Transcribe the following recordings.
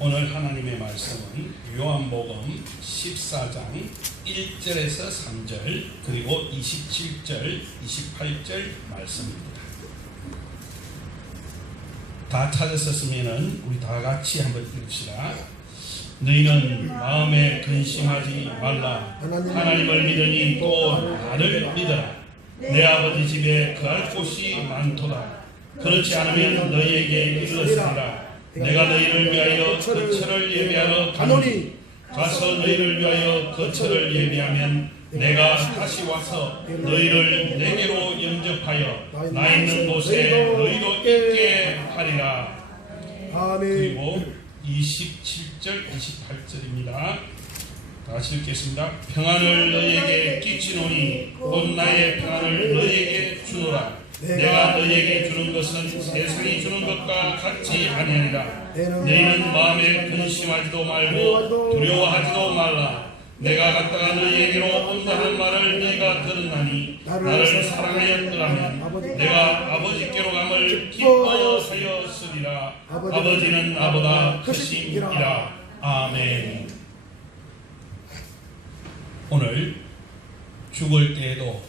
오늘 하나님의 말씀은 요한복음 14장 1절에서 3절 그리고 27절, 28절 말씀입니다. 다 찾았었으면 우리 다 같이 한번 읽읍시다. 너희는 마음에 근심하지 말라. 하나님을 믿으니 또 나를 믿어라. 내 아버지 집에 거할 곳이 많도다. 그렇지 않으면 너희에게 이르렀으리라. 내가 너희를 위하여 거처를 예비하러 가노니 가서 너희를 위하여 거처를 예비하면 내가 다시 와서 너희를 내게로 영접하여 나 있는 곳에 너희도 있게 하리라. 그리고 27절 28절입니다. 다시 읽겠습니다. 평안을 너희에게 끼치노니 곧 나의 평안을 너희에게 주노라. 내가 너희에게 주는 것은 세상이 주는 것과 같지 아니하니라. 너희는 마음에 근심하지도 말고 두려워하지도 말라. 내가 갔다가 너희에게로 온다 하는 말을 너희가 들었나니 나를 사랑하였더라면 내가 아버지께로 감을 기뻐하였으리라. 아버지는 나보다 크심이라. 아멘. 오늘 죽을 때에도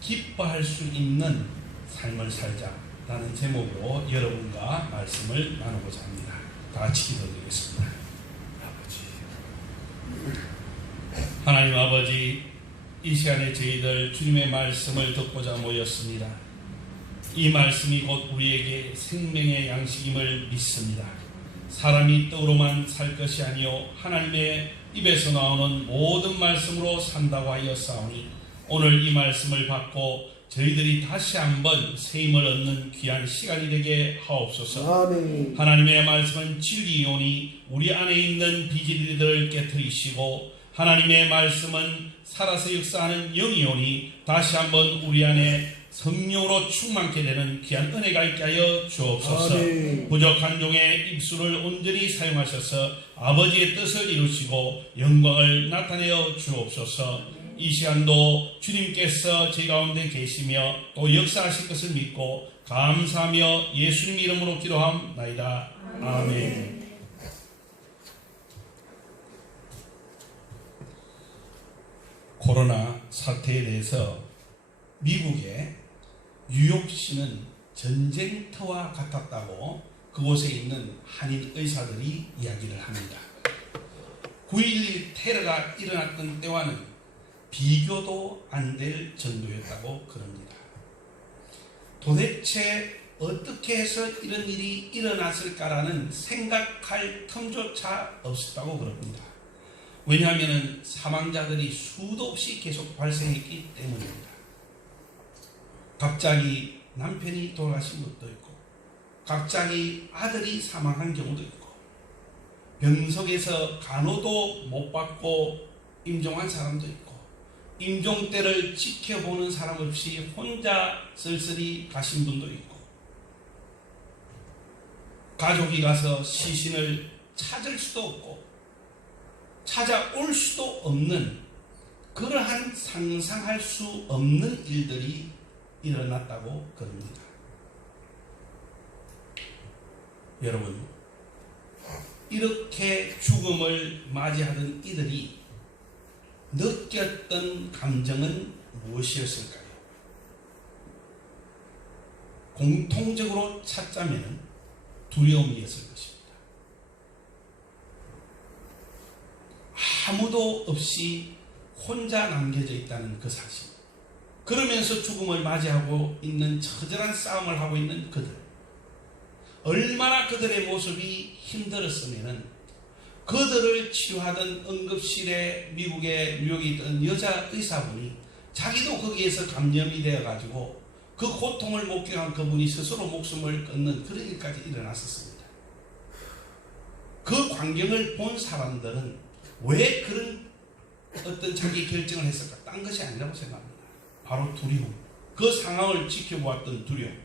기뻐할 수 있는 삶을 살자라는 제목으로 여러분과 말씀을 나누고자 합니다. 다 같이 기도드리겠습니다. 하나님 아버지, 이 시간에 저희들 주님의 말씀을 듣고자 모였습니다. 이 말씀이 곧 우리에게 생명의 양식임을 믿습니다. 사람이 떡으로만 살 것이 아니요 하나님의 입에서 나오는 모든 말씀으로 산다고 하였사오니 오늘 이 말씀을 받고 저희들이 다시 한번 세임을 얻는 귀한 시간이 되게 하옵소서. 아멘. 하나님의 말씀은 진리이오니 우리 안에 있는 비질들을 깨트리시고 하나님의 말씀은 살아서 역사하는 영이오니 다시 한번 우리 안에 성령으로 충만케 되는 귀한 은혜가 있게 하여 주옵소서. 아멘. 부족한 종의 입술을 온전히 사용하셔서 아버지의 뜻을 이루시고 영광을 나타내어 주옵소서. 이 시간도 주님께서 저희 가운데 계시며 또 역사하실 것을 믿고 감사하며 예수님 이름으로 기도함나이다. 아멘. 코로나 사태에 대해서 미국의 뉴욕시는 전쟁터와 같았다고 그곳에 있는 한인 의사들이 이야기를 합니다. 9.11 테러가 일어났던 때와는 비교도 안 될 정도였다고 그럽니다. 도대체 어떻게 해서 이런 일이 일어났을까라는 생각할 틈조차 없었다고 그럽니다. 왜냐하면 사망자들이 수도 없이 계속 발생했기 때문입니다. 갑자기 남편이 돌아가신 것도 있고 갑자기 아들이 사망한 경우도 있고 병석에서 간호도 못 받고 임종한 사람도 있고 임종 때를 지켜보는 사람 없이 혼자 쓸쓸히 가신 분도 있고 가족이 가서 시신을 찾을 수도 없고 찾아올 수도 없는 그러한 상상할 수 없는 일들이 일어났다고 그럽니다. 여러분, 이렇게 죽음을 맞이하던 이들이 느꼈던 감정은 무엇이었을까요? 공통적으로 찾자면 두려움이었을 것입니다. 아무도 없이 혼자 남겨져 있다는 그 사실. 그러면서 죽음을 맞이하고 있는 처절한 싸움을 하고 있는 그들. 얼마나 그들의 모습이 힘들었으면은 그들을 치유하던 응급실에 미국의 뉴욕에 있던 여자 의사분이 자기도 거기에서 감염이 되어가지고 그 고통을 목격한 그분이 스스로 목숨을 끊는 그런 일까지 일어났었습니다. 그 광경을 본 사람들은 왜 그런 어떤 자기 결정을 했을까? 딴 것이 아니라고 생각합니다. 바로 두려움. 그 상황을 지켜보았던 두려움.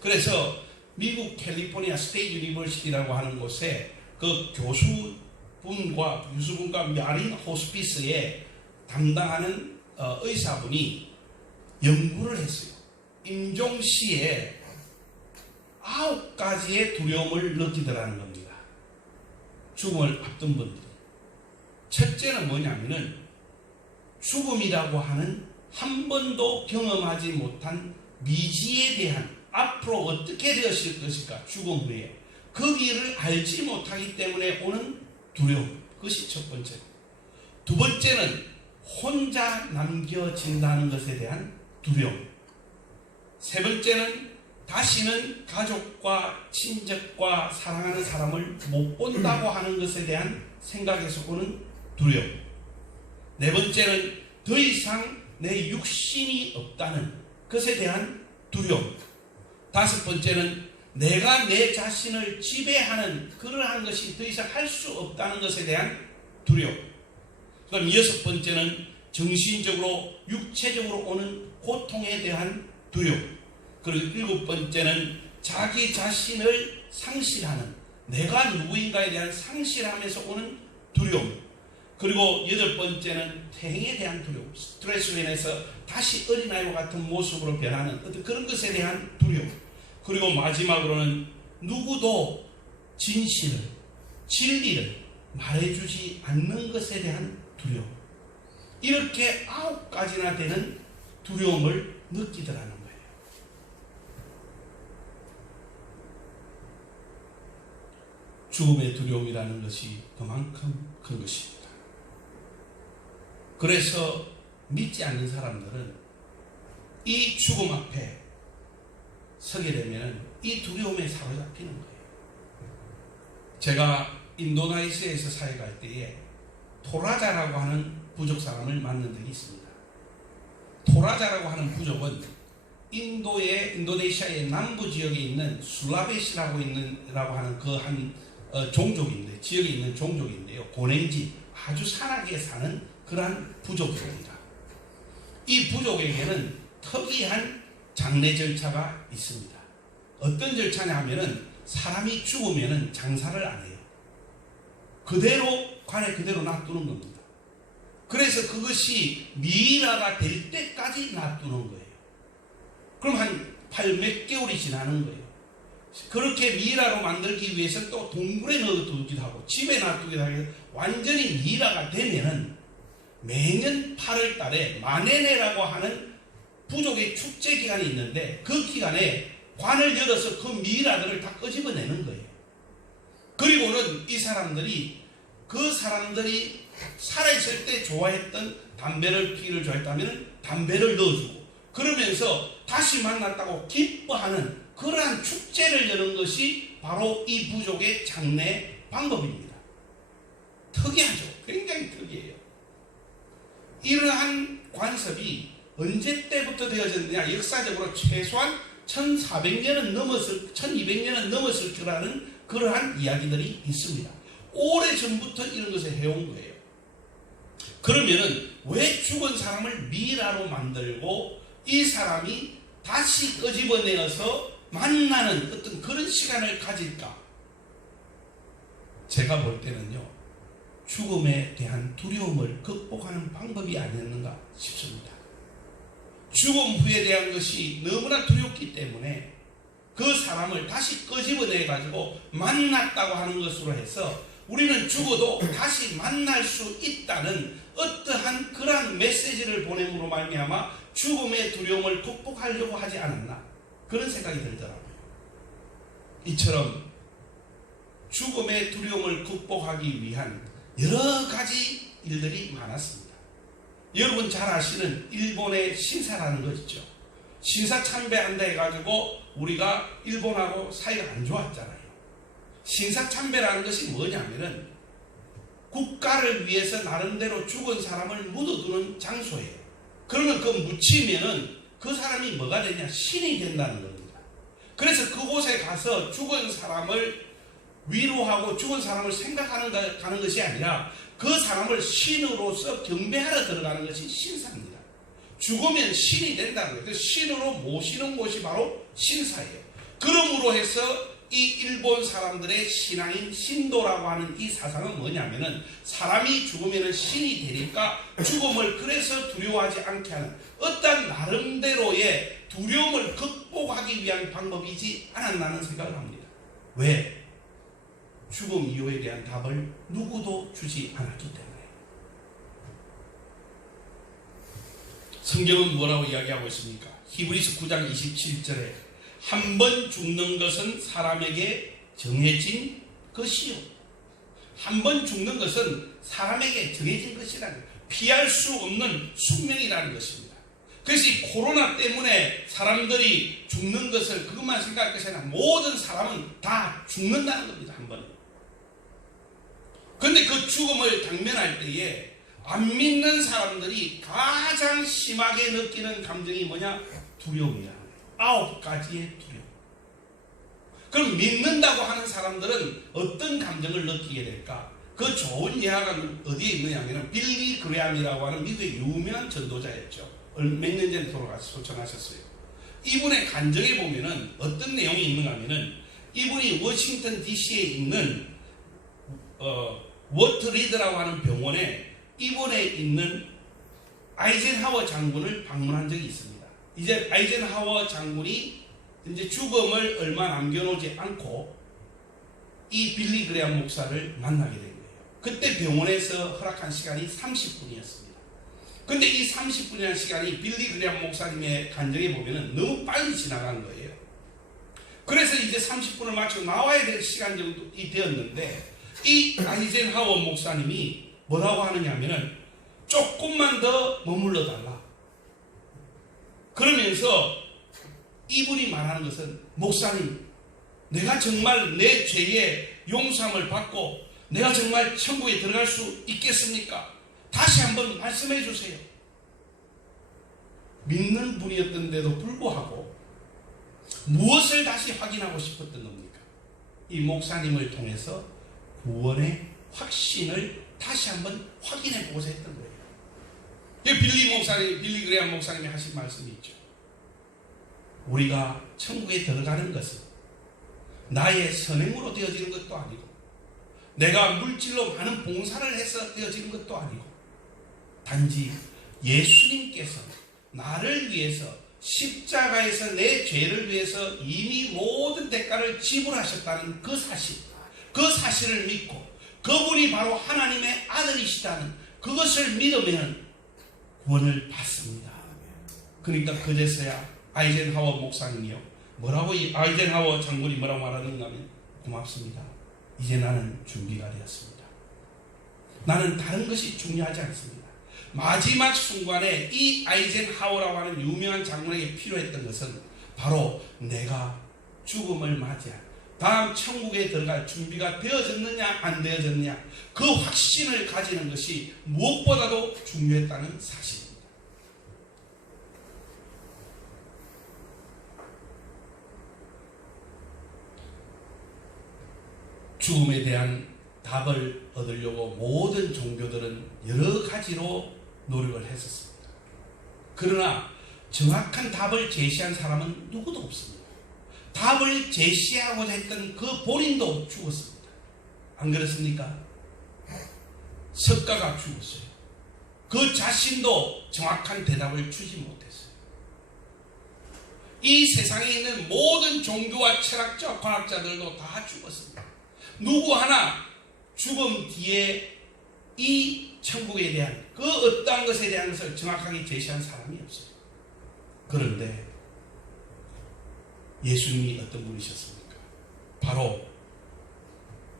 그래서 미국 캘리포니아 스테이트 유니버시티라고 하는 곳에 그 교수분과 유수분과 마린 호스피스에 담당하는 의사분이 연구를 했어요. 임종 시에 9가지의 두려움을 느끼더라는 겁니다. 죽음을 앞둔 분들이. 첫째는 뭐냐면은 죽음이라고 하는 한 번도 경험하지 못한 미지에 대한 앞으로 어떻게 되었을 것일까, 죽음 후에 거기를 알지 못하기 때문에 오는 두려움, 그것이 첫 번째. 두 번째는 혼자 남겨진다는 것에 대한 두려움. 세 번째는 다시는 가족과 친척과 사랑하는 사람을 못 본다고 하는 것에 대한 생각에서 오는 두려움. 네 번째는 더 이상 내 육신이 없다는 것에 대한 두려움. 다섯 번째는 내가 내 자신을 지배하는 그러한 것이 더 이상 할 수 없다는 것에 대한 두려움. 그럼 여섯 번째는 정신적으로 육체적으로 오는 고통에 대한 두려움. 그리고 일곱 번째는 자기 자신을 상실하는, 내가 누구인가에 대한 상실함에서 오는 두려움. 그리고 여덟 번째는 퇴행에 대한 두려움, 스트레스로 인해서 다시 어린아이와 같은 모습으로 변하는 어떤 그런 것에 대한 두려움. 그리고 마지막으로는 누구도 진실을, 진리를 말해주지 않는 것에 대한 두려움. 이렇게 9가지나 되는 두려움을 느끼더라는 거예요. 죽음의 두려움이라는 것이 그만큼 큰 것입니다. 그래서 믿지 않는 사람들은 이 죽음 앞에 서게 되면 이 두려움에 사로잡히는 거예요. 제가 인도네시아에서 사회 갈 때에 토라자라고 하는 부족 사람을 만난 적이 있습니다. 토라자라고 하는 부족은 인도네시아의 남부 지역에 있는 술라베시라고 하는 그 한 종족인데, 지역에 있는 종족인데요. 고랭지, 아주 산악에 사는 그러한 부족입니다. 이 부족에게는 특이한 장례 절차가 있습니다. 어떤 절차냐 하면은 사람이 죽으면은 장사를 안 해요. 그대로 관에 그대로 놔두는 겁니다. 그래서 그것이 미이라가 될 때까지 놔두는 거예요. 그럼 한 8몇 개월이 지나는 거예요. 그렇게 미이라로 만들기 위해서 또 동굴에 넣어두기도 하고 집에 놔두기도 하고, 완전히 미이라가 되면은 매년 8월 달에 마네네라고 하는 부족의 축제 기간이 있는데, 그 기간에 관을 열어서 그 미이라들을 다 끄집어내는 거예요. 그리고는 이 사람들이, 그 사람들이 살아있을 때 좋아했던 담배를 피기를 좋아했다면 담배를 넣어주고, 그러면서 다시 만났다고 기뻐하는 그러한 축제를 여는 것이 바로 이 부족의 장례 방법입니다. 특이하죠. 굉장히 특이해요. 이러한 관습이 언제 때부터 되어졌느냐, 역사적으로 최소한 1400년은 넘었을, 1200년은 넘었을 거라는 그러한 이야기들이 있습니다. 오래전부터 이런 것을 해온 거예요. 그러면은 왜 죽은 사람을 미라로 만들고 이 사람이 다시 끄집어내어서 만나는 어떤 그런 시간을 가질까? 제가 볼 때는요, 죽음에 대한 두려움을 극복하는 방법이 아니었는가 싶습니다. 죽음 후에 대한 것이 너무나 두렵기 때문에 그 사람을 다시 끄집어내 가지고 만났다고 하는 것으로 해서 우리는 죽어도 다시 만날 수 있다는 어떠한 그러한 메시지를 보냄으로 말미암아 죽음의 두려움을 극복하려고 하지 않았나, 그런 생각이 들더라고요. 이처럼 죽음의 두려움을 극복하기 위한 여러 가지 일들이 많았습니다. 여러분 잘 아시는 일본의 신사라는 거 있죠. 신사 참배한다 해가지고 우리가 일본하고 사이가 안 좋았잖아요. 신사 참배라는 것이 뭐냐면은 국가를 위해서 나름대로 죽은 사람을 묻어두는 장소예요. 그러면 그 묻히면은 그 사람이 뭐가 되냐? 신이 된다는 겁니다. 그래서 그곳에 가서 죽은 사람을 위로하고 죽은 사람을 생각하는 것이 아니라 그 사람을 신으로서 경배하러 들어가는 것이 신사입니다. 죽으면 신이 된다는 거예요. 그래서 신으로 모시는 곳이 바로 신사예요. 그러므로 해서 이 일본 사람들의 신앙인 신도라고 하는 이 사상은 뭐냐면은 사람이 죽으면 신이 되니까 죽음을 그래서 두려워하지 않게 하는 어떤 나름대로의 두려움을 극복하는 극복하기 위한 방법이지 않았나는 생각을 합니다. 왜? 죽음 이후에 대한 답을 누구도 주지 않았기 때문에. 성경은 뭐라고 이야기하고 있습니까? 히브리서 9장 27절에 한 번 죽는 것은 사람에게 정해진 것이요. 한 번 죽는 것은 사람에게 정해진 것이라는 거예요. 피할 수 없는 숙명이라는 것입니다. 그래서 이 코로나 때문에 사람들이 죽는 것을 그것만 생각할 것이 아니라 모든 사람은 다 죽는다는 겁니다. 한 번. 그런데 그 죽음을 당면할 때에 안 믿는 사람들이 가장 심하게 느끼는 감정이 뭐냐? 두려움이라는 거예요. 9가지의 두려움. 그럼 믿는다고 하는 사람들은 어떤 감정을 느끼게 될까? 그 좋은 예화가 어디에 있느냐 하면 빌리 그레함이라고 하는 미국의 유명한 전도자였죠. 몇 년 전에 소천하셨어요. 이분의 간증에 보면은 어떤 내용이 있는가 하면은 이분이 워싱턴 DC에 있는 워트리드라고 하는 병원에 입원해 있는 아이젠하워 장군을 방문한 적이 있습니다. 이제 아이젠하워 장군이 이제 죽음을 얼마 남겨놓지 않고 이 빌리 그레함 목사를 만나게 된 거예요. 그때 병원에서 허락한 시간이 30분이었습니다. 근데 이 30분이라는 시간이 빌리 그레함 목사님의 간증에 보면은 너무 빨리 지나간 거예요. 그래서 이제 30분을 마치고 나와야 될 시간 정도 되었는데 이 아이젠하워 목사님이 뭐라고 하느냐 하면은 조금만 더 머물러 달라. 그러면서 이분이 말하는 것은 목사님, 내가 정말 내 죄의 용서함을 받고 내가 정말 천국에 들어갈 수 있겠습니까? 다시 한번 말씀해 주세요. 믿는 분이었던데도 불구하고 무엇을 다시 확인하고 싶었던 겁니까? 이 목사님을 통해서 구원의 확신을 다시 한번 확인해 보고자 했던 거예요. 빌리 그레함 목사님이 하신 말씀이 있죠. 우리가 천국에 들어가는 것은 나의 선행으로 되어지는 것도 아니고 내가 물질로 많은 봉사를 해서 되어지는 것도 아니고 단지 예수님께서 나를 위해서 십자가에서 내 죄를 위해서 이미 모든 대가를 지불하셨다는 그 사실을 믿고 그분이 바로 하나님의 아들이시다는 그것을 믿으면 구원을 받습니다. 그러니까 그제서야 아이젠하워 목사님이요, 뭐라고 아이젠하워 장군이 뭐라고 말하는가 하면 고맙습니다. 이제 나는 준비가 되었습니다. 나는 다른 것이 중요하지 않습니다. 마지막 순간에 이 아이젠하워라고 하는 유명한 장군에게 필요했던 것은 바로 내가 죽음을 맞이할 다음 천국에 들어갈 준비가 되어졌느냐 안 되어졌느냐 그 확신을 가지는 것이 무엇보다도 중요했다는 사실입니다. 죽음에 대한 답을 얻으려고 모든 종교들은 여러 가지로 노력을 했었습니다. 그러나 정확한 답을 제시한 사람은 누구도 없습니다. 답을 제시하고자 했던 그 본인도 죽었습니다. 안 그렇습니까? 석가가 죽었어요. 그 자신도 정확한 대답을 주지 못했어요. 이 세상에 있는 모든 종교와 철학자, 과학자들도 다 죽었습니다. 누구 하나 죽음 뒤에 이 천국에 대한 그 어떠한 것에 대한 것을 정확하게 제시한 사람이 없어요. 그런데 예수님이 어떤 분이셨습니까? 바로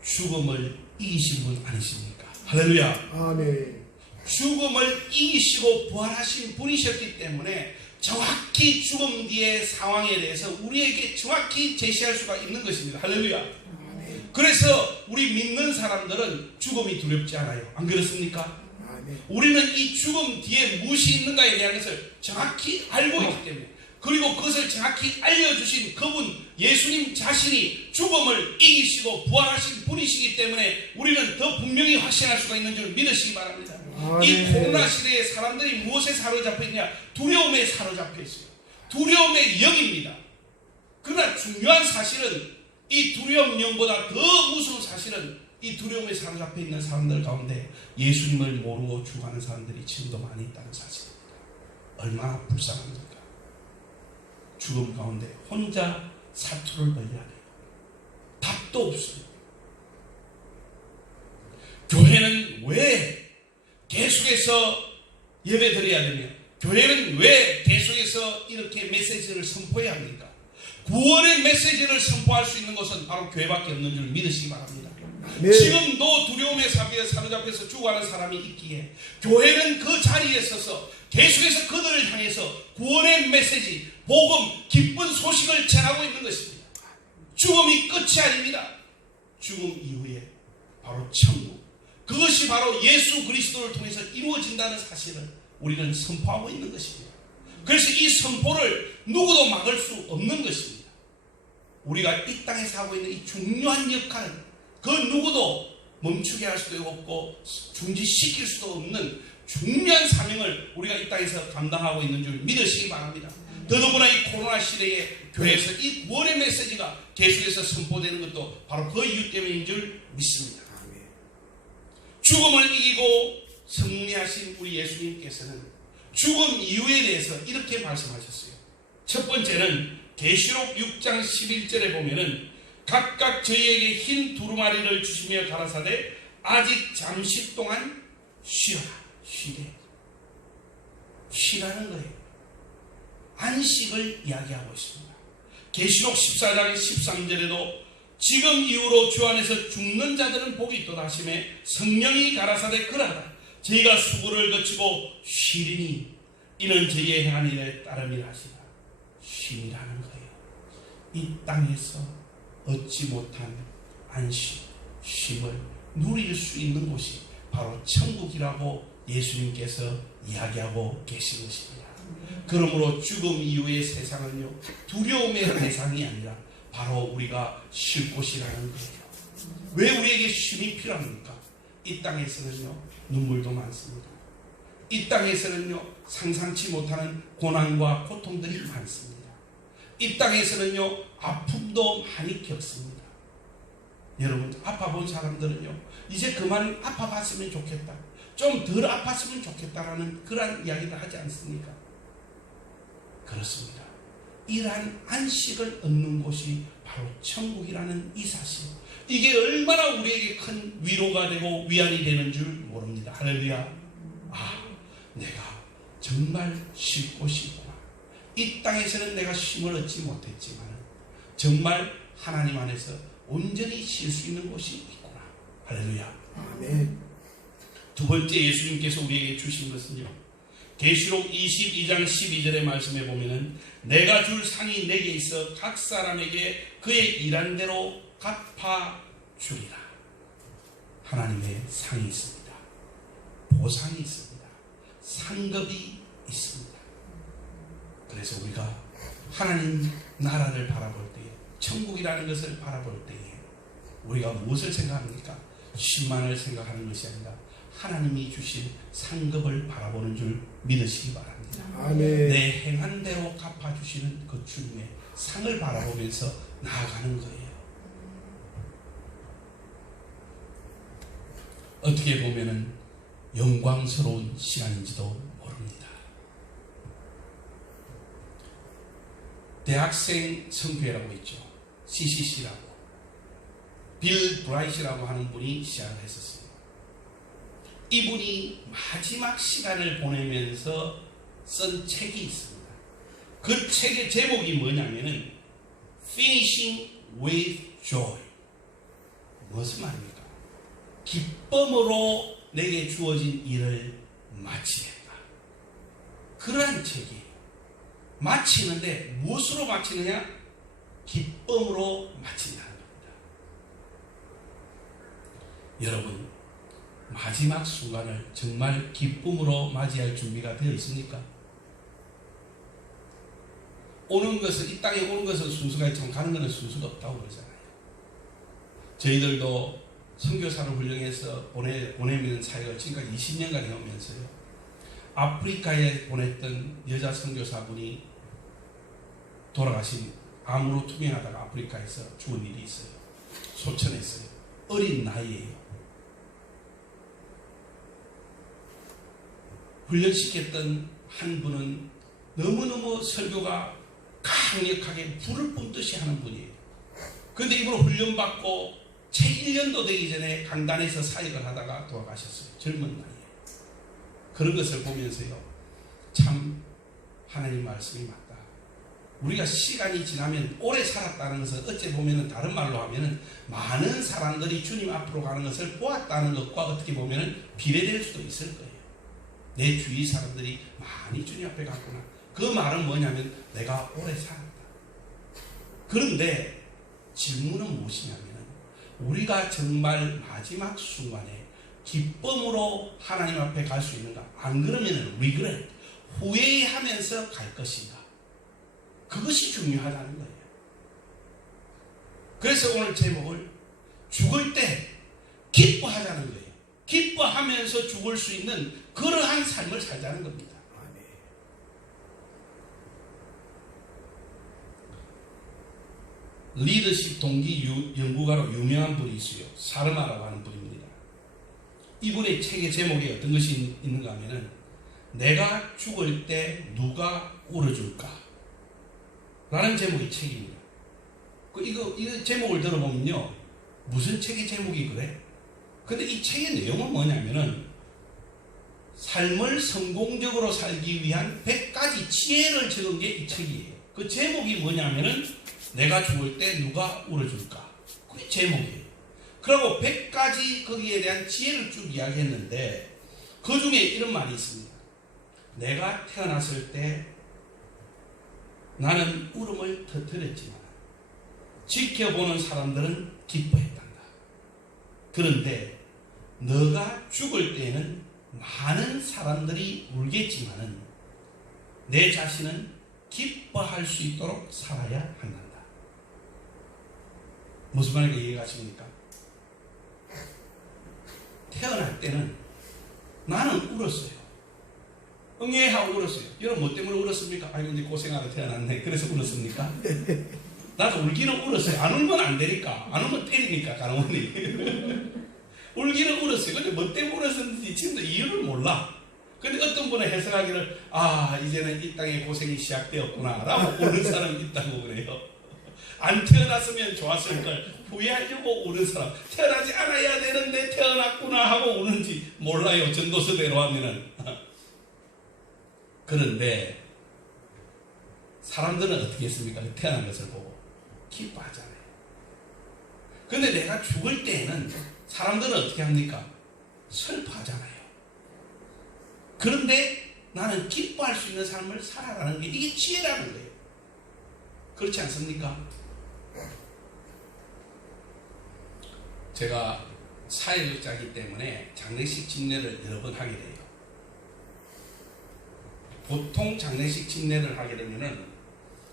죽음을 이기신 분 아니십니까? 할렐루야. 아멘. 죽음을 이기시고 부활하신 분이셨기 때문에 정확히 죽음 뒤의 상황에 대해서 우리에게 정확히 제시할 수가 있는 것입니다. 할렐루야. 그래서 우리 믿는 사람들은 죽음이 두렵지 않아요. 안 그렇습니까? 우리는 이 죽음 뒤에 무엇이 있는가에 대한 것을 정확히 알고 있기 때문에, 그리고 그것을 정확히 알려주신 그분 예수님 자신이 죽음을 이기시고 부활하신 분이시기 때문에 우리는 더 분명히 확신할 수가 있는 줄 믿으시기 바랍니다. 이 코로나 시대에 사람들이 무엇에 사로잡혀 있냐? 두려움에 사로잡혀 있어요. 두려움의 영입니다. 그러나 중요한 사실은 이 두려움령보다 더 무서운 사실은 이 두려움에 사로잡혀 있는 사람들 가운데 예수님을 모르고 죽어가는 사람들이 지금도 많이 있다는 사실입니다. 얼마나 불쌍합니까? 죽음 가운데 혼자 사투를 벌여야 돼요. 답도 없어요. 교회는 왜 계속해서 예배 드려야 되며, 교회는 왜 계속해서 이렇게 메시지를 선포해야 합니까? 구원의 메시지를 선포할 수 있는 곳은 바로 교회밖에 없는 줄 믿으시기 바랍니다. 네. 지금도 두려움의 사비에 사로잡혀서 죽어가는 사람이 있기에 교회는 그 자리에 서서 계속해서 그들을 향해서 구원의 메시지, 복음, 기쁜 소식을 전하고 있는 것입니다. 죽음이 끝이 아닙니다. 죽음 이후에 바로 천국, 그것이 바로 예수 그리스도를 통해서 이루어진다는 사실을 우리는 선포하고 있는 것입니다. 그래서 이 선포를 누구도 막을 수 없는 것입니다. 우리가 이 땅에서 하고 있는 이 중요한 역할은 그 누구도 멈추게 할 수도 없고 중지시킬 수도 없는 중요한 사명을 우리가 이 땅에서 감당하고 있는 줄 믿으시기 바랍니다. 더더구나 이 코로나 시대에 교회에서 이 구원의 메시지가 계속해서 선포되는 것도 바로 그 이유 때문인 줄 믿습니다. 죽음을 이기고 승리하신 우리 예수님께서는 죽음 이유에 대해서 이렇게 말씀하셨어요. 첫 번째는 계시록 6장 11절에 보면은 각각 저희에게 흰 두루마리를 주시며 가라사대 아직 잠시 동안 쉬어라. 쉬라는 거예요. 안식을 이야기하고 있습니다. 계시록 14장 13절에도 지금 이후로 주 안에서 죽는 자들은 복이 있도다 하시매 성령이 가라사대 그러하다. 저희가 수고를 거치고 쉬리니 이는 저희의 행한 일에 따름이라 하시다. 쉼이라는 거예요. 이 땅에서 얻지 못한 안식, 쉼을 누릴 수 있는 곳이 바로 천국이라고 예수님께서 이야기하고 계신 것입니다. 그러므로 죽음 이후의 세상은요, 두려움의 대상이 아니라 바로 우리가 쉴 곳이라는 거예요. 왜 우리에게 쉼이 필요합니까? 이 땅에서는요, 눈물도 많습니다. 이 땅에서는요, 상상치 못하는 고난과 고통들이 많습니다. 이 땅에서는요, 아픔도 많이 겪습니다. 여러분, 아파본 사람들은요, 이제 그만 아파봤으면 좋겠다, 좀 덜 아팠으면 좋겠다라는 그런 이야기를 하지 않습니까? 그렇습니다. 이러한 안식을 얻는 곳이 바로 천국이라는 이 사실, 이게 얼마나 우리에게 큰 위로가 되고 위안이 되는 줄 모릅니다. 할렐루야. 내가 정말 쉴 곳이 있구나. 이 땅에서는 내가 쉼을 얻지 못했지만 정말 하나님 안에서 온전히 쉴 수 있는 곳이 있구나. 할렐루야. 아멘. 두 번째 예수님께서 우리에게 주신 것은요, 계시록 22장 12절의 말씀에 보면은 내가 줄 상이 내게 있어 각 사람에게 그의 일한 대로 갚아주리라. 하나님의 상이 있습니다. 보상이 있습니다. 상급이 있습니다. 그래서 우리가 하나님 나라를 바라볼 때에, 천국이라는 것을 바라볼 때에 우리가 무엇을 생각합니까? 쉼만을 생각하는 것이 아니라 하나님이 주신 상급을 바라보는 줄 믿으시기 바랍니다. 아멘. 내 행한 대로 갚아주시는 그 주님의 상을 바라보면서 나아가는 거예요. 어떻게 보면은 영광스러운 시간인지도 모릅니다. 대학생 선교회라고 있죠. CCC라고. 빌 브라이트라고 하는 분이 시작을 했었어요. 이분이 마지막 시간을 보내면서 쓴 책이 있습니다. 그 책의 제목이 뭐냐면은 Finishing with Joy. 무슨 말입니까? 기쁨으로 내게 주어진 일을 마치겠다. 그러한 책이에요. 마치는데 무엇으로 마치느냐? 기쁨으로 마친다는 겁니다. 여러분, 마지막 순간을 정말 기쁨으로 맞이할 준비가 되어 있습니까? 오는 것은, 이 땅에 오는 것은 순서가 있지만 가는 것은 순서가 없다고 그러잖아요. 저희들도 선교사를 훈련해서 보내는 사역을 지금까지 20년간 해오면서요, 아프리카에 보냈던 여자 선교사분이 돌아가신, 암으로 투병하다가 아프리카에서 죽은 일이 있어요. 소천했어요. 어린 나이에요. 훈련시켰던 한 분은 너무너무 설교가 강력하게 불을 뿜듯이 하는 분이에요. 그런데 이분은 훈련받고 채 1년도 되기 전에 강단에서 사역을 하다가 돌아가셨어요. 젊은 나이에. 그런 것을 보면서요, 참 하나님 말씀이 맞다. 우리가 시간이 지나면 오래 살았다는 것은 어찌 보면 다른 말로 하면 많은 사람들이 주님 앞으로 가는 것을 보았다는 것과 어떻게 보면 비례될 수도 있을 거예요. 내 주위 사람들이 많이 주님 앞에 갔구나. 그 말은 뭐냐면 내가 오래 살았다. 그런데 질문은 무엇이냐면 우리가 정말 마지막 순간에 기쁨으로 하나님 앞에 갈 수 있는가? 안 그러면 regret, 후회하면서 갈 것인가? 그것이 중요하다는 거예요. 그래서 오늘 제목을 죽을 때 기뻐하자는 거예요. 기뻐하면서 죽을 수 있는 그러한 삶을 살자는 겁니다. 리더십 동기 연구가로 유명한 분이 있어요. 사르마라고 하는 분입니다. 이분의 책의 제목에 어떤 것이 있는가 하면은 내가 죽을 때 누가 울어줄까? 라는 제목의 책입니다. 이거 제목을 들어보면요, 무슨 책의 제목이 그래? 근데 이 책의 내용은 뭐냐면은 삶을 성공적으로 살기 위한 100가지 지혜를 적은 게 이 책이에요. 그 제목이 뭐냐면은 내가 죽을 때 누가 울어줄까? 그게 제목이에요. 그리고 100가지 거기에 대한 지혜를 쭉 이야기했는데 그 중에 이런 말이 있습니다. 내가 태어났을 때 나는 울음을 터뜨렸지만 지켜보는 사람들은 기뻐했단다. 그런데 너가 죽을 때에는 많은 사람들이 울겠지만은 내 자신은 기뻐할 수 있도록 살아야 한단다. 무슨 말인가 이해가십니까? 태어날 때는 나는 울었어요. 응애하고 울었어요. 여러분 뭐 때문에 울었습니까? 아이고 이제 고생하러 태어났네. 그래서 울었습니까? 나도 울기는 울었어요. 안 울면 안 되니까. 안 울면 때리니까 간호원이. 울기는 울었어요. 근데 뭐 때문에 울었는지 지금도 이유를 몰라. 근데 어떤 분은 해석하기를 이제는 이 땅의 고생이 시작되었구나 라고 우는 사람이 있다고 그래요. 안 태어났으면 좋았을 걸 후회하려고 우는 사람, 태어나지 않아야 되는데 태어났구나 하고 우는지 몰라요. 전도서대로 하면은. 그런데 사람들은 어떻게 했습니까? 태어난 것을 보고 기뻐하잖아요. 근데 내가 죽을 때에는 사람들은 어떻게 합니까? 슬퍼하잖아요. 그런데 나는 기뻐할 수 있는 삶을 살아가는 게 이게 지혜라는 거예요. 그렇지 않습니까? 제가 사회복지이기 때문에 장례식 집례를 여러 번 하게 돼요. 보통 장례식 집례를 하게 되면은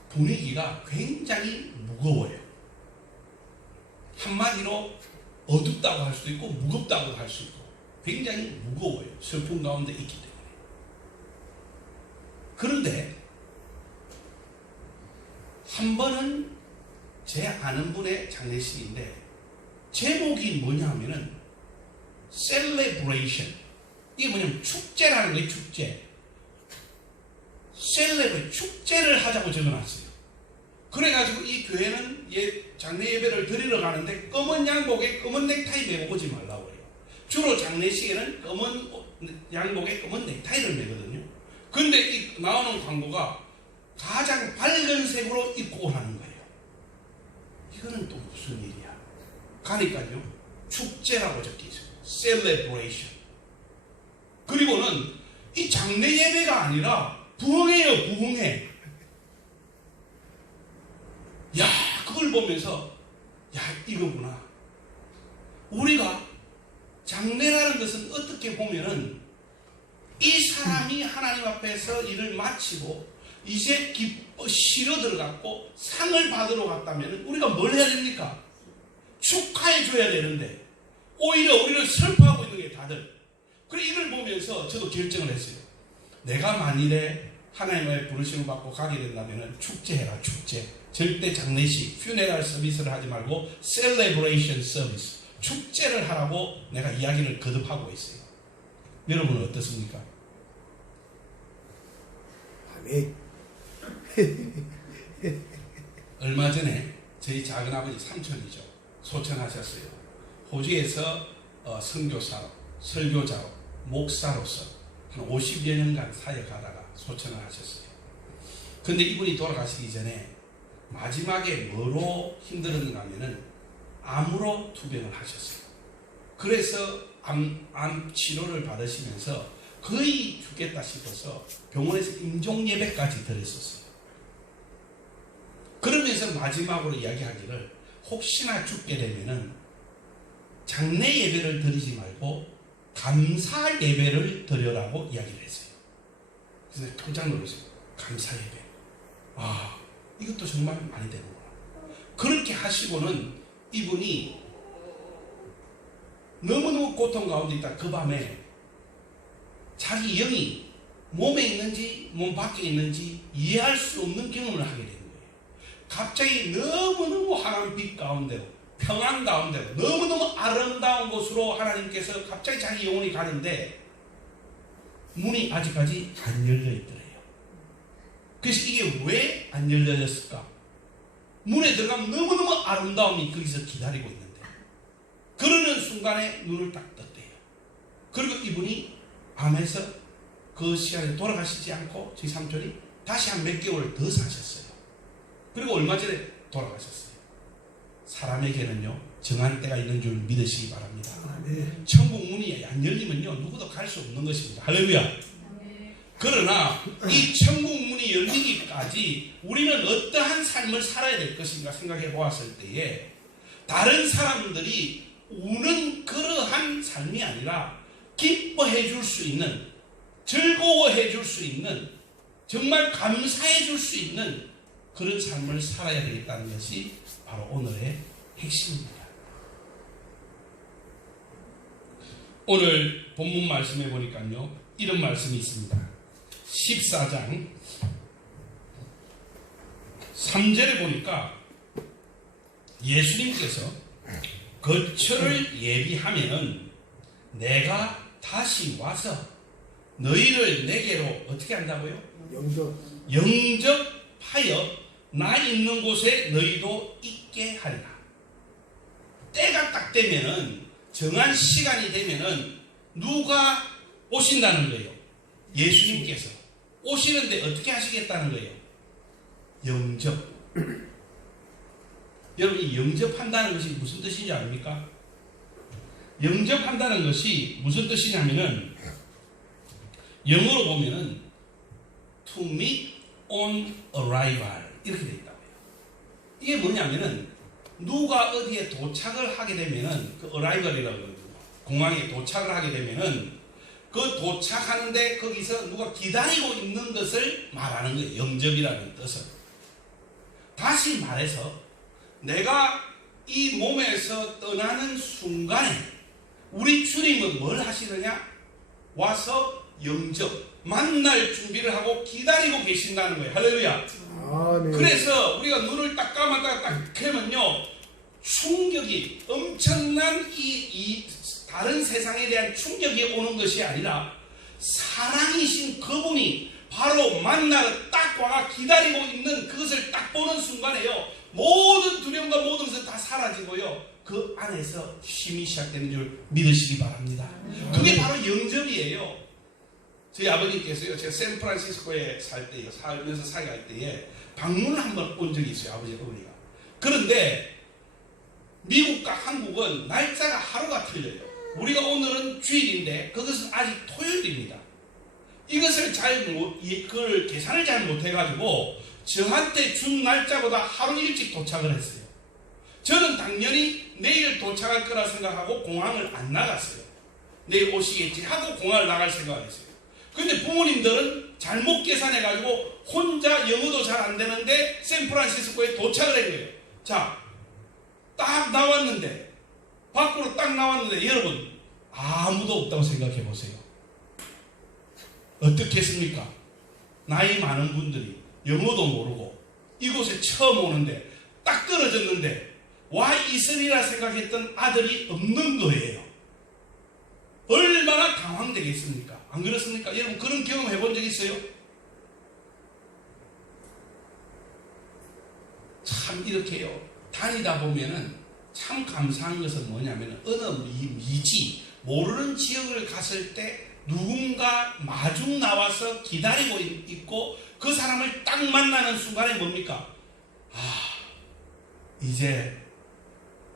분위기가 굉장히 무거워요. 한마디로 어둡다고 할 수도 있고 무겁다고 할 수 있고 굉장히 무거워요. 슬픔 가운데 있기 때문에. 그런데 한 번은 제 아는 분의 장례식인데 제목이 뭐냐 하면은 celebration. 이게 뭐냐면 축제라는 거예요. 축제. 축제를 하자고 적어놨어요. 그래가지고 이 교회는 장례 예배를 드리러 가는데 검은 양복에 검은 넥타이 메고 오지 말라고 해요. 주로 장례식에는 검은 양복에 검은 넥타이를 메거든요. 근데 이 나오는 광고가 가장 밝은 색으로 입고 오라는 거예요. 이거는 또 무슨 일이야? 가니까요, 축제라고 적혀 있어요. celebration. 그리고는 이 장례 예배가 아니라 부흥회예요. 부흥회. 야, 그걸 보면서 이거구나. 우리가 장례라는 것은 어떻게 보면은 이 사람이 하나님 앞에서 일을 마치고 이제 쉬러 들어갔고 상을 받으러 갔다면 우리가 뭘 해야 됩니까? 축하해 줘야 되는데 오히려 우리를 슬퍼하고 있는 게 다들. 그래, 이걸 보면서 저도 결정을 했어요. 내가 만일에 하나님의 부르심을 받고 가게 된다면 축제해라. 축제. 절대 장례식, 퓨네랄 서비스를 하지 말고 셀레브레이션 서비스, 축제를 하라고 내가 이야기를 거듭하고 있어요. 여러분은 어떻습니까? 아멘. 얼마 전에 저희 작은아버지 삼촌이죠. 소천하셨어요. 호주에서 선교사로, 설교자로, 목사로서 한 50여 년간 사역하다가 소천을 하셨어요. 근데 이분이 돌아가시기 전에 마지막에 뭐로 힘들었는가 하면은 암으로 투병을 하셨어요. 그래서 암 치료를 받으시면서 거의 죽겠다 싶어서 병원에서 임종 예배까지 드렸었어요. 그러면서 마지막으로 이야기하기를 혹시나 죽게 되면은 장례 예배를 드리지 말고 감사 예배를 드려라고 이야기를 했어요. 그래서 깜짝 놀랐어요. 감사 예배. 아, 이것도 정말 많이 되는구나. 그렇게 하시고는 이분이 너무너무 고통 가운데 있다. 그 밤에 자기 영이 몸에 있는지 몸 밖에 있는지 이해할 수 없는 경험을 하게 되는 거예요. 갑자기 너무너무 환한 빛 가운데로, 평안 가운데로, 너무너무 아름다운 곳으로 하나님께서 갑자기 자기 영혼이 가는데 문이 아직까지 안 열려 있더래요. 그래서 이게 왜 안 열렸을까? 문에 들어가면 너무너무 아름다움이 거기서 기다리고 있는데 그러는 순간에 눈을 딱 떴대요. 그리고 이분이 암에서 그 시간에 돌아가시지 않고 저희 삼촌이 다시 한 몇 개월 더 사셨어요. 그리고 얼마 전에 돌아가셨어요. 사람에게는요 정한 때가 있는 줄 믿으시기 바랍니다. 천국 문이 안 열리면요 누구도 갈 수 없는 것입니다. 할렐루야. 그러나 이 천국 문이 열리기까지 우리는 어떠한 삶을 살아야 될 것인가 생각해 보았을 때에 다른 사람들이 우는 그러한 삶이 아니라 기뻐해 줄 수 있는, 즐거워해 줄 수 있는, 정말 감사해 줄 수 있는 그런 삶을 살아야 되겠다는 것이 바로 오늘의 핵심입니다. 오늘 본문 말씀해 보니까요 이런 말씀이 있습니다. 14장 3절에 보니까 예수님께서 거처를 예비하면은 내가 다시 와서 너희를 내게로 어떻게 한다고요? 영접하여 나 있는 곳에 너희도 있게 하리라. 때가 딱 되면은, 정한 시간이 되면은 누가 오신다는 거예요? 예수님께서 오시는데 어떻게 하시겠다는 거예요? 영접. 여러분 이 영접한다는 것이 무슨 뜻인지 아닙니까? 영접한다는 것이 무슨 뜻이냐면은 영어로 보면은 to meet on arrival 이렇게 되어 있다고요. 이게 뭐냐면은 누가 어디에 도착을 하게 되면은 그 arrival이라고 그러거든요. 공항에 도착을 하게 되면은 그 도착하는데 거기서 누가 기다리고 있는 것을 말하는 거예요. 영접이라는 뜻은. 다시 말해서 내가 이 몸에서 떠나는 순간에 우리 주님은 뭘 하시느냐? 와서 영접, 만날 준비를 하고 기다리고 계신다는 거예요. 할렐루야. 네. 그래서 우리가 눈을 딱 감았다가 딱 켜면요 충격이 엄청난 이 다른 세상에 대한 충격이 오는 것이 아니라 사랑이신 그분이 바로 만나러 딱 와가 기다리고 있는 그것을 딱 보는 순간에요 모든 두려움과 모든 것은 다 사라지고요 그 안에서 쉼이 시작되는 줄 믿으시기 바랍니다. 그게 바로 영접이에요. 저희 아버님께서요 제가 샌프란시스코에 살면서 사역할 때에 방문을 한번 온 적이 있어요. 아버지가 우리가. 그런데 미국과 한국은 날짜가 하루가 틀려요. 우리가 오늘은 주일인데 그것은 아직 토요일입니다. 이것을 그걸 계산을 잘 못해가지고 저한테 준 날짜보다 하루 일찍 도착을 했어요. 저는 당연히 내일 도착할 거라 생각하고 공항을 안 나갔어요. 내일 오시겠지 하고 공항을 나갈 생각을 했어요. 근데 부모님들은 잘못 계산해가지고 혼자 영어도 잘 안 되는데 샌프란시스코에 도착을 한 거예요. 자, 딱 나왔는데 밖으로 딱 나왔는데 여러분 아무도 없다고 생각해 보세요. 어떻겠습니까? 나이 많은 분들이 영어도 모르고 이곳에 처음 오는데 딱 떨어졌는데 와 있으리라 생각했던 아들이 없는 거예요. 얼마나 당황되겠습니까? 안 그렇습니까? 여러분 그런 경험 해본 적 있어요? 참 이렇게요. 다니다 보면은 참 감사한 것은 뭐냐면 어느 미지 모르는 지역을 갔을 때 누군가 마중 나와서 기다리고 있고 그 사람을 딱 만나는 순간에 뭡니까? 아, 이제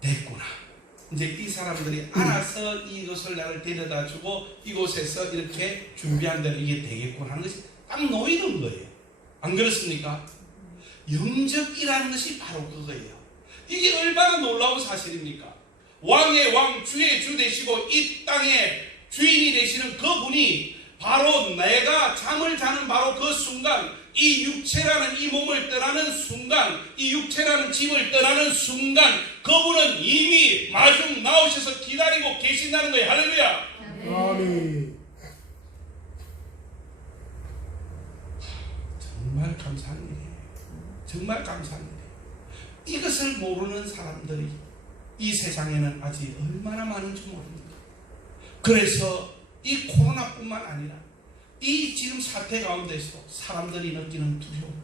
됐구나. 이제 이 사람들이 알아서 이것을 나를 데려다 주고 이곳에서 이렇게 준비한 대로 이게 되겠구나 하는 것이 딱 놓이는 거예요. 안 그렇습니까? 영접이라는 것이 바로 그거예요. 이게 얼마나 놀라운 사실입니까? 왕의 왕, 주의 주 되시고 이 땅의 주인이 되시는 그분이 바로 내가 잠을 자는 바로 그 순간, 이 육체라는 이 몸을 떠나는 순간, 이 육체라는 집을 떠나는 순간 그분은 이미 마중 나오셔서 기다리고 계신다는 거예요. 할렐루야. 아멘. 정말 감사한 일이에요. 정말 감사한 일이에요. 이것을 모르는 사람들이 이 세상에는 아직 얼마나 많은지 모릅니다. 그래서 이 코로나뿐만 아니라 이 지금 사태 가운데서도 사람들이 느끼는 두려움,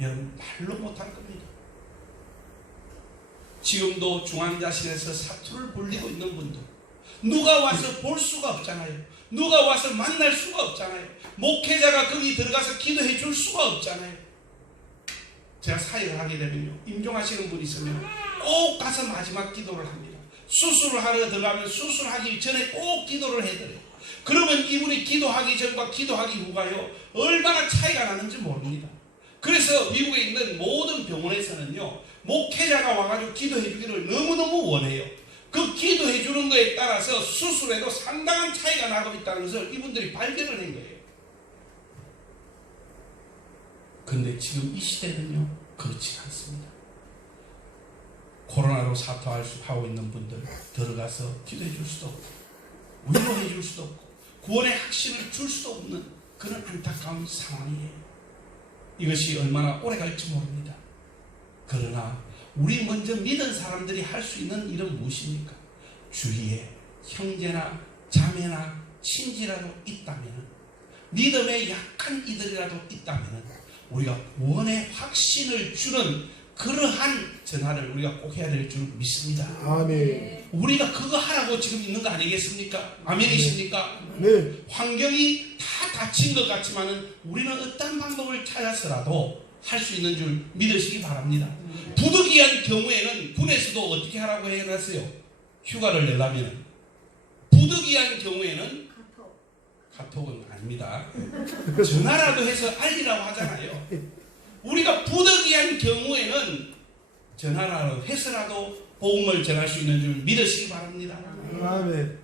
여러분 말로 못할 겁니다. 지금도 중환자실에서 사투를 벌리고 있는 분들, 누가 와서 볼 수가 없잖아요. 누가 와서 만날 수가 없잖아요. 목회자가 거기 들어가서 기도해 줄 수가 없잖아요. 제가 사역을 하게 되면요, 임종하시는 분이 있으면 꼭 가서 마지막 기도를 합니다. 수술을 하러 들어가면 수술하기 전에 꼭 기도를 해드려요. 그러면 이분이 기도하기 전과 기도하기 후가요, 얼마나 차이가 나는지 모릅니다. 그래서 미국에 있는 모든 병원에서는요, 목회자가 와가지고 기도해 주기를 너무너무 원해요. 그 기도해 주는 거에 따라서 수술에도 상당한 차이가 나고 있다는 것을 이분들이 발견을 한 거예요. 근데 지금 이 시대는요, 그렇지 않습니다. 코로나로 사투하고 있는 분들 들어가서 기도해 줄 수도 없고 위로해 줄 수도 없고 구원의 확신을 줄 수도 없는 그런 안타까운 상황이에요. 이것이 얼마나 오래 갈지 모릅니다. 그러나 우리 먼저 믿은 사람들이 할 수 있는 일은 무엇입니까? 주위에 형제나 자매나 친지라도 있다면, 믿음에 약한 이들이라도 있다면 우리가 구원의 확신을 주는 그러한 전화를 우리가 꼭 해야 될 줄 믿습니다. 아멘. 우리가 그거 하라고 지금 있는 거 아니겠습니까? 아멘이십니까? 네. 환경이 다 닫힌 것 같지만은 우리는 어떤 방법을 찾아서라도 할 수 있는 줄 믿으시기 바랍니다. 부득이한 경우에는 군에서도 어떻게 하라고 해놨어요? 휴가를 내려면 부득이한 경우에는 카톡은 아닙니다. 전화라도 해서 알리라고 하잖아요. 우리가 부득이한 경우에는 전화라도 해서라도 복음을 전할 수 있는 줄 믿으시기 바랍니다. 아멘.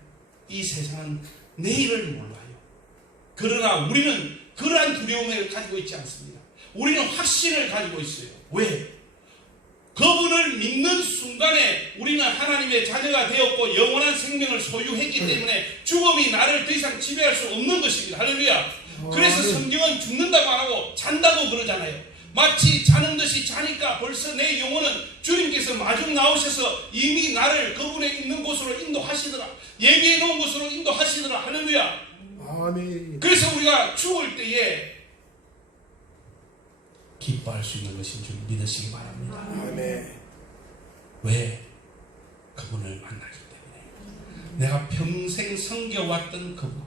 이 세상은 내일을 몰라요. 그러나 우리는 그러한 두려움을 가지고 있지 않습니다. 우리는 확신을 가지고 있어요. 왜? 그분을 믿는 순간에 우리는 하나님의 자녀가 되었고 영원한 생명을 소유했기 때문에 죽음이 나를 더 이상 지배할 수 없는 것입니다. 할렐루야. 그래서 성경은 죽는다고 안 하고 잔다고 그러잖아요. 마치 자는 듯이 자니까 벌써 내 영혼은 주님께서 마중 나오셔서 이미 나를 그분의 있는 곳으로 인도하시더라. 예비해 놓은 곳으로 인도하시더라. 할렐루야. 아멘. 그래서 우리가 죽을 때에 기뻐할 수 있는 것인 줄 믿으시기 바랍니다. 아멘. 왜? 그분을 만나기 때문에. 내가 평생 섬겨왔던 그분,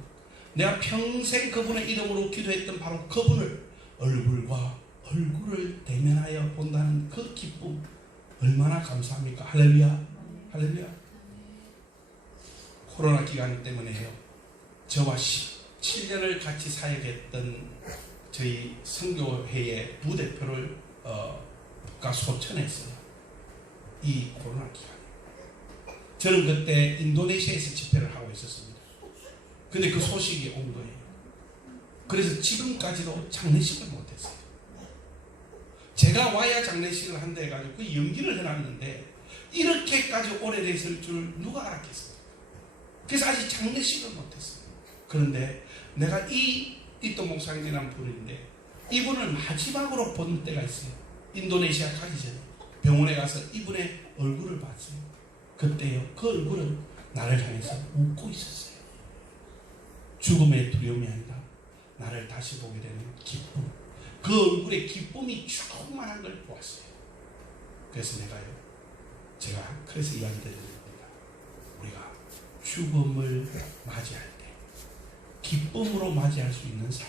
내가 평생 그분의 이름으로 기도했던 바로 그분을 얼굴과 얼굴을 대면하여 본다는 그 기쁨, 얼마나 감사합니까? 할렐루야. 할렐루야. 코로나 기간 때문에요, 저와 17년을 같이 사역했던 저희 선교회의 부대표를 국가 소천했어요. 이 코로나 기간에. 저는 그때 인도네시아에서 집회를 하고 있었습니다. 근데 그 소식이 온 거예요. 그래서 지금까지도 장례식을 못했어요. 제가 와야 장례식을 한다 해가지고 그 연기를 해놨는데 이렇게까지 오래됐을 줄 누가 알았겠어요. 그래서 아직 장례식을 못했어요. 그런데 내가 이또 목사님이라는 분인데 이분을 마지막으로 본 때가 있어요. 인도네시아 가기 전에 병원에 가서 이분의 얼굴을 봤어요. 그때요, 그 얼굴은 나를 향해서 웃고 있었어요. 죽음의 두려움이 아니라 나를 다시 보게 되는 기쁨, 그 얼굴에 기쁨이 충만한 걸 보았어요. 그래서 제가 그래서 이야기 드리는 겁니다. 우리가 죽음을 맞이할 때 기쁨으로 맞이할 수 있는 삶,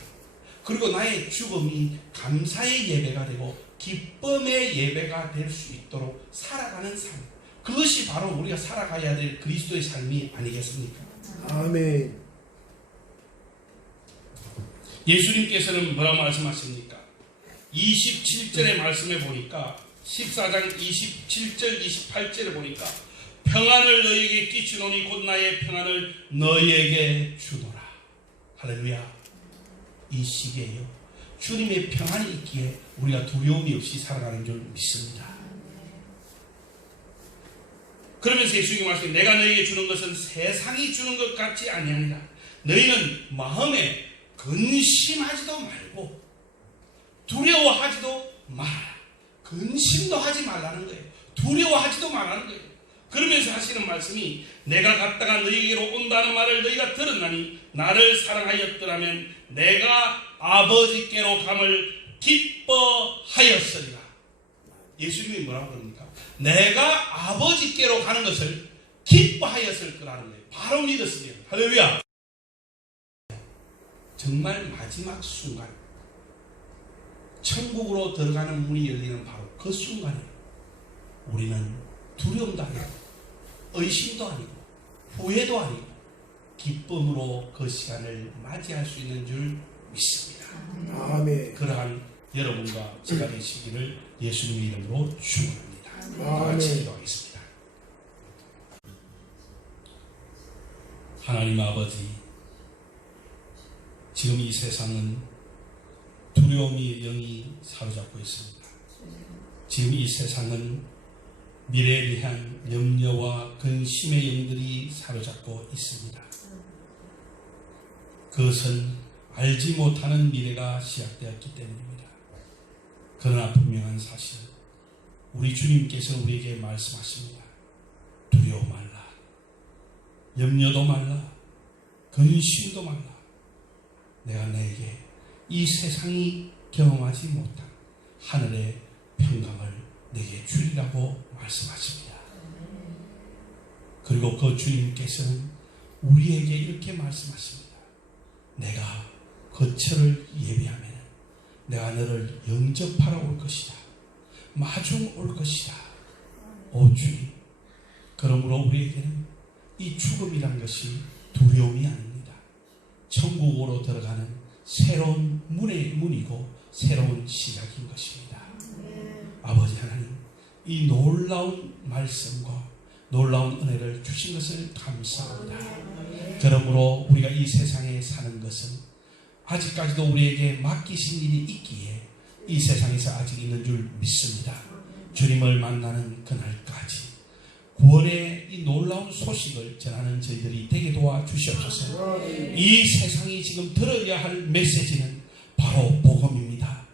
그리고 나의 죽음이 감사의 예배가 되고 기쁨의 예배가 될 수 있도록 살아가는 삶, 그것이 바로 우리가 살아가야 될 그리스도의 삶이 아니겠습니까? 아멘. 예수님께서는 뭐라고 말씀하십니까? 27절의 말씀에 보니까 14장 27절 28절에 보니까 평안을 너희에게 끼치노니 곧 나의 평안을 너희에게 주노라. 할렐루야. 이 시기에요, 주님의 평안이 있기에 우리가 두려움이 없이 살아가는 줄 믿습니다. 그러면서 예수님이 말씀해, 내가 너희에게 주는 것은 세상이 주는 것 같지 아니하니라. 너희는 마음에 근심하지도 말고 두려워하지도 말아라. 근심도 하지 말라는 거예요. 두려워하지도 말라는 거예요. 그러면서 하시는 말씀이, 내가 갔다가 너희에게로 온다는 말을 너희가 들었나니 나를 사랑하였더라면 내가 아버지께로 감을 기뻐하였으리라. 예수님이 뭐라고 그럽니까? 내가 아버지께로 가는 것을 기뻐하였을 거라는 거예요. 바로 믿었으면. 할렐루야. 정말 마지막 순간 천국으로 들어가는 문이 열리는 바로 그 순간에 우리는 두려움도 아니고 의심도 아니고 후회도 아니고 기쁨으로 그 시간을 맞이할 수 있는 줄 믿습니다. 아멘. 그러한 여러분과 제가 되시기를 예수님의 이름으로 축원합니다. 다 아멘. 같이 기도하겠습니다. 하나님 아버지, 지금 이 세상은 두려움의 영이 사로잡고 있습니다. 지금 이 세상은 미래에 대한 염려와 근심의 영들이 사로잡고 있습니다. 그것은 알지 못하는 미래가 시작되었기 때문입니다. 그러나 분명한 사실, 우리 주님께서 우리에게 말씀하십니다. 두려워 말라. 염려도 말라. 근심도 말라. 내가 너에게 이 세상이 경험하지 못한 하늘의 평강을 내게 주리라고 말씀하십니다. 그리고 그 주님께서는 우리에게 이렇게 말씀하십니다. 내가 거처를 예비하면 내가 너를 영접하러 올 것이다. 마중 올 것이다. 오 주님, 그러므로 우리에게는 이 죽음이란 것이 두려움이 아닙니다. 천국으로 들어가는 새로운 문의 문이고 새로운 시작인 것입니다. 아버지 하나님, 이 놀라운 말씀과 놀라운 은혜를 주신 것을 감사합니다. 그러므로 우리가 이 세상에 사는 것은 아직까지도 우리에게 맡기신 일이 있기에 이 세상에서 아직 있는 줄 믿습니다. 주님을 만나는 그날까지 구원의 이 놀라운 소식을 전하는 저희들이 되게 도와주시옵소서. 이 세상이 지금 들어야 할 메시지는 바로 복음입니다.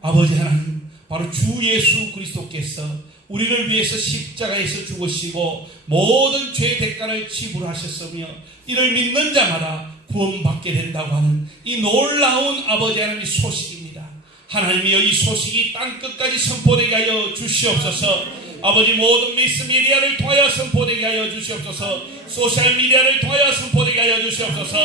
아버지 하나님, 바로 주 예수 그리스도께서 우리를 위해서 십자가에서 죽으시고 모든 죄의 대가를 지불하셨으며 이를 믿는 자마다 구원받게 된다고 하는 이 놀라운 아버지 하나님의 소식입니다. 하나님이여, 이 소식이 땅끝까지 선포되게 하여 주시옵소서. 아버지, 모든 매스미디어를 통하여 선포되게 하여 주시옵소서. 소셜미디어를 통하여 선포되게 하여 주시옵소서.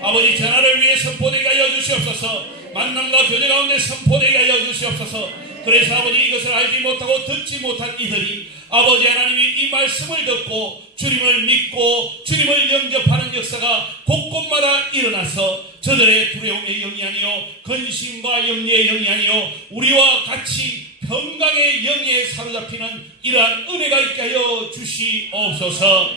아버지, 전화를 위해 선포되게 하여 주시옵소서. 만남과 교제 가운데 선포되게 하여 주시옵소서. 그래서 아버지, 이것을 알지 못하고 듣지 못한 이들이 아버지 하나님이 이 말씀을 듣고 주님을 믿고 주님을 영접하는 역사가 곳곳마다 일어나서 저들의 두려움의 영이 아니요 근심과 염려의 영이 아니요 우리와 같이 평강의 영에 사로잡히는 이러한 은혜가 있게 하여 주시옵소서.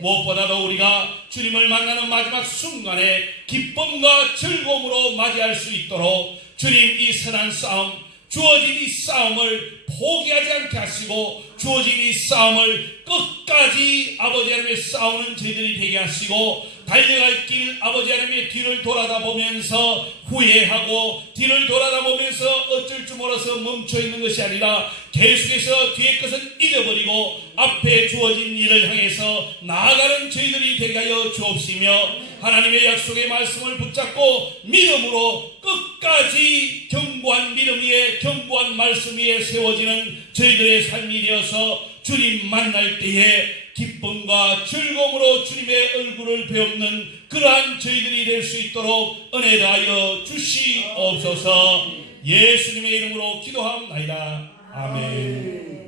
무엇보다도 우리가 주님을 만나는 마지막 순간에 기쁨과 즐거움으로 맞이할 수 있도록 주님, 이 선한 싸움, 주어진 이 싸움을 포기하지 않게 하시고 주어진 이 싸움을 끝까지 아버지 하나님의 싸우는 저희들이 되게 하시고 달려갈 길 아버지 하나님의 뒤를 돌아다보면서 후회하고 뒤를 돌아다보면서 어쩔 줄 몰라서 멈춰있는 것이 아니라 계속해서 뒤의 것은 잊어버리고 앞에 주어진 일을 향해서 나아가는 저희들이 되게 하여 주옵시며 하나님의 약속의 말씀을 붙잡고 믿음으로 끝까지 견고한 믿음 위에 견고한 말씀 위에 세워지는 저희들의 삶이 되어서 주님 만날 때에 기쁨과 즐거움으로 주님의 얼굴을 배우는 그러한 저희들이 될 수 있도록 은혜 다하여 주시옵소서. 예수님의 이름으로 기도하옵나이다. 아멘.